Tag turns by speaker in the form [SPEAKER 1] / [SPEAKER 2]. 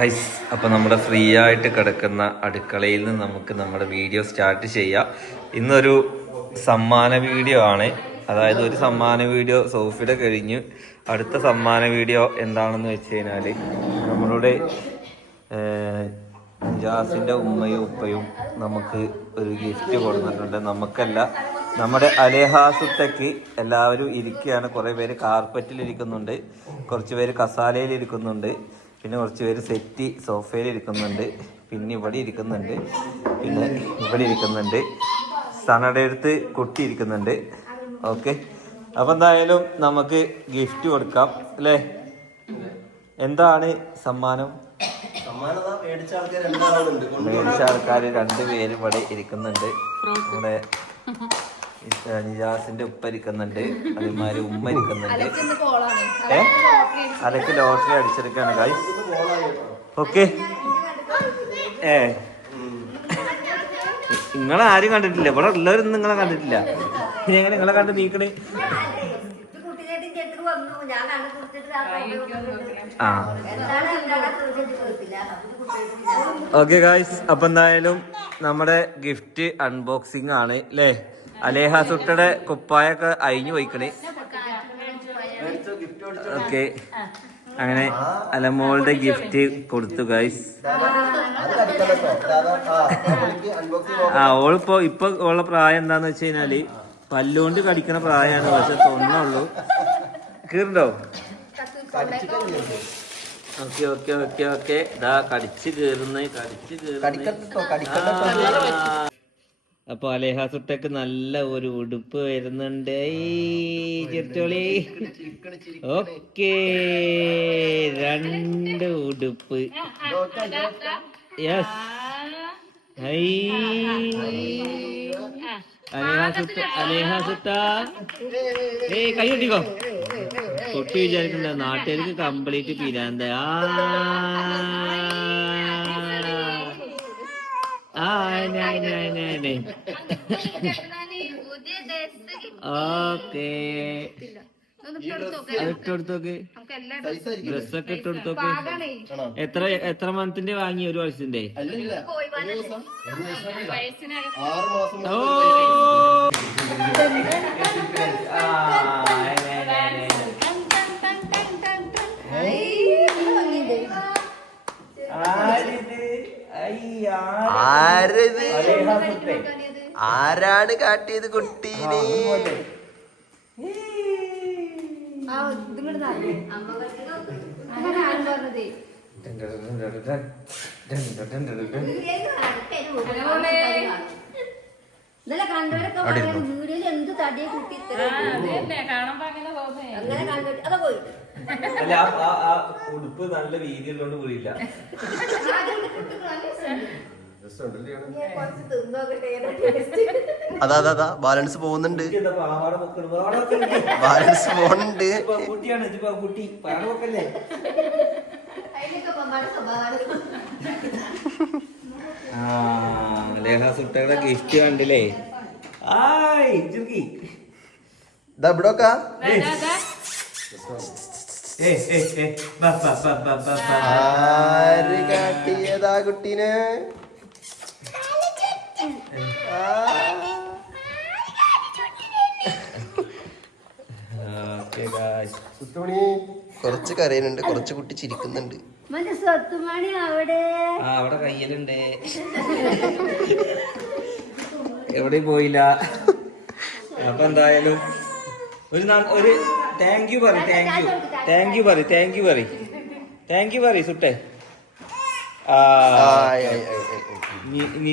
[SPEAKER 1] Guys അപ്പോൾ നമ്മുടെ free ആയിട്ട് കിടക്കുന്ന അടുക്കളയിൽ നിന്ന് നമുക്ക് നമ്മുടെ വീഡിയോ സ്റ്റാർട്ട് ചെയ്യാം. ഇന്നൊരു സമ്മാന വീഡിയോ ആണ്. അതായത് ഒരു സമ്മാന വീഡിയോ സോഫിയുടെ കഴിഞ്ഞ്. അടുത്ത സമ്മാന വീഡിയോ എന്താണെന്ന് വെച്ച് കഴിഞ്ഞാൽ നമ്മളുടെ ജാസിന്റെ ഉമ്മയും ഉപ്പയും നമുക്ക് ഒരു ഗിഫ്റ്റ് കൊടുത്തിട്ടുണ്ട്. നമുക്കല്ല നമ്മുടെ അലേഹാസുത്തക്ക് എല്ലാവരും ഇരിക്കുകയാണ്. കുറേ പേര് കാർപ്പറ്റിൽ ഇരിക്കുന്നുണ്ട്. കുറച്ച് പേര് കസാലയിൽ ഇരിക്കുന്നുണ്ട്. പിന്നെ കുറച്ച് പേര് സെറ്റി സോഫയിൽ ഇരിക്കുന്നുണ്ട്. പിന്നെ ഇവിടെ ഇരിക്കുന്നുണ്ട്. പിന്നെ ഇവിടെ ഇരിക്കുന്നുണ്ട്. സണയുടെ അടുത്ത് കുട്ടി ഇരിക്കുന്നുണ്ട്. ഓക്കെ. അപ്പം എന്തായാലും നമുക്ക് ഗിഫ്റ്റ് കൊടുക്കാം അല്ലേ? എന്താണ് സമ്മാനം?
[SPEAKER 2] മേടിച്ച ആൾക്കാർ
[SPEAKER 1] രണ്ടുപേരും ഇവിടെ ഇരിക്കുന്നുണ്ട്. നമ്മുടെ നിജാസിന്റെ ഉപ്പ ഇരിക്കുന്നുണ്ട്. അതേമാതിരി ഉമ്മ ഇരിക്കുന്നുണ്ട്. ഏ? അതൊക്കെ ലോട്ടറി അടിച്ചെടുക്കാണ് ഗൈസ് ഓക്കെ ഏ. നിങ്ങളെ ആരും കണ്ടിട്ടില്ല. ഇവിടെ ഉള്ളവരൊന്നും നിങ്ങളെ കണ്ടിട്ടില്ല. ഇനി എങ്ങനെ നിങ്ങളെ കണ്ട് നീക്കണ്?
[SPEAKER 3] ആ.
[SPEAKER 1] ഓക്കെ ഗായ്സ് അപ്പൊ എന്തായാലും നമ്മുടെ ഗിഫ്റ്റ് അൺബോക്സിംഗ് ആണ് അല്ലേ അലേഹ സുട്ടയുടെ കുപ്പായൊക്കെ അയിഞ്ഞു പോയിക്കണേ. ഓക്കെ. അങ്ങനെ അലമോളുടെ ഗിഫ്റ്റ് കൊടുത്തു
[SPEAKER 2] ഗൈസ്
[SPEAKER 1] ആ ഓളിപ്പോ ഇപ്പൊ ഉള്ള പ്രായം എന്താന്ന് വെച്ച് കഴിഞ്ഞാൽ പല്ലുകൊണ്ട് കടിക്കണ പ്രായമാണ് പക്ഷെ തൊന്നുള്ളൂ കീറുണ്ടോ ഓക്കെ ഓക്കെ ഓക്കെ ഓക്കെ. ഇതാ കടിച്ച് കീറുന്നേ കടിച്ച് കീറുന്നേ. അപ്പൊ അലേഹ സുട്ടക്ക് നല്ല ഒരു ഉടുപ്പ് വരുന്നുണ്ട്. ചെറുത്തോളി ഓക്കെ രണ്ട് ഉടുപ്പ്. യെസ്. അലേഹ സുട്ട അലേഹ സുട്ട. ഏ കൈ കൊട്ടിക്കോ കുട്ടി വിചാരിക്കണ്ട നാട്ടുകാർക്ക് കംപ്ലീറ്റ് പിരാന്ത. ആ. ആ അയനെ. ഓക്കേ. ഇട്ടെടുത്തോക്ക് ഡ്രസ്സൊക്കെ ഇട്ടെടുത്തോക്ക് എത്ര എത്ര മന്തിന്റെ വാങ്ങി ഒരു വയസ്സിന്റെ
[SPEAKER 2] അല്ലില്ല. ആറ് മാസം
[SPEAKER 1] ഓ.
[SPEAKER 2] കണ്ടിട്ട് കാട്ടിയത്?
[SPEAKER 3] കുട്ടി
[SPEAKER 1] അല്ല ആ- ആ- ആ ഉടുപ്പ് നല്ല വീതിയുള്ളതുകൊണ്ട് പോയില്ല
[SPEAKER 2] അതാ അതാ അതാ ബാലൻസ് പോകുന്നുണ്ട്? ബാലൻസ് പോകുന്നുണ്ട്.
[SPEAKER 1] ഇപ്പൊ കുട്ടിയാണ് കുട്ടി പാവാട പൊക്കല്ലേ
[SPEAKER 3] അതിനൊക്കെ മമ്മാടെ
[SPEAKER 1] ആ ലേഹ സുട്ടയുടെ ഗിഫ്റ്റ് കണ്ടില്ലേ?
[SPEAKER 2] ഇതാ ഇവിടൊക്കെ.
[SPEAKER 1] ഏ ഏ ഏ ബാ ബാ ബാ ബാ ബാ ബാ.
[SPEAKER 2] ആര് കാട്ടിയതാ കുട്ടീനെ ആ.
[SPEAKER 1] ഓക്കേ ഗായ്സ്
[SPEAKER 2] കുട്ടുമണി കുറച്ച് കരയുന്നുണ്ട് കുറച്ച് കുട്ടി ചിരിക്കുന്നുണ്ട്.
[SPEAKER 3] അവിടെ?
[SPEAKER 1] ആ അവിടെ കയ്യിലുണ്ട്. എവിടെ പോയില്ല. അപ്പൊ എന്തായാലും ഒരു ന- ഒരു താങ്ക് യു പറ താങ്ക് യു താങ്ക് യു പറ താങ്ക് യു പറ താങ്ക് യു പറ സുട്ടേ. ആ. നീ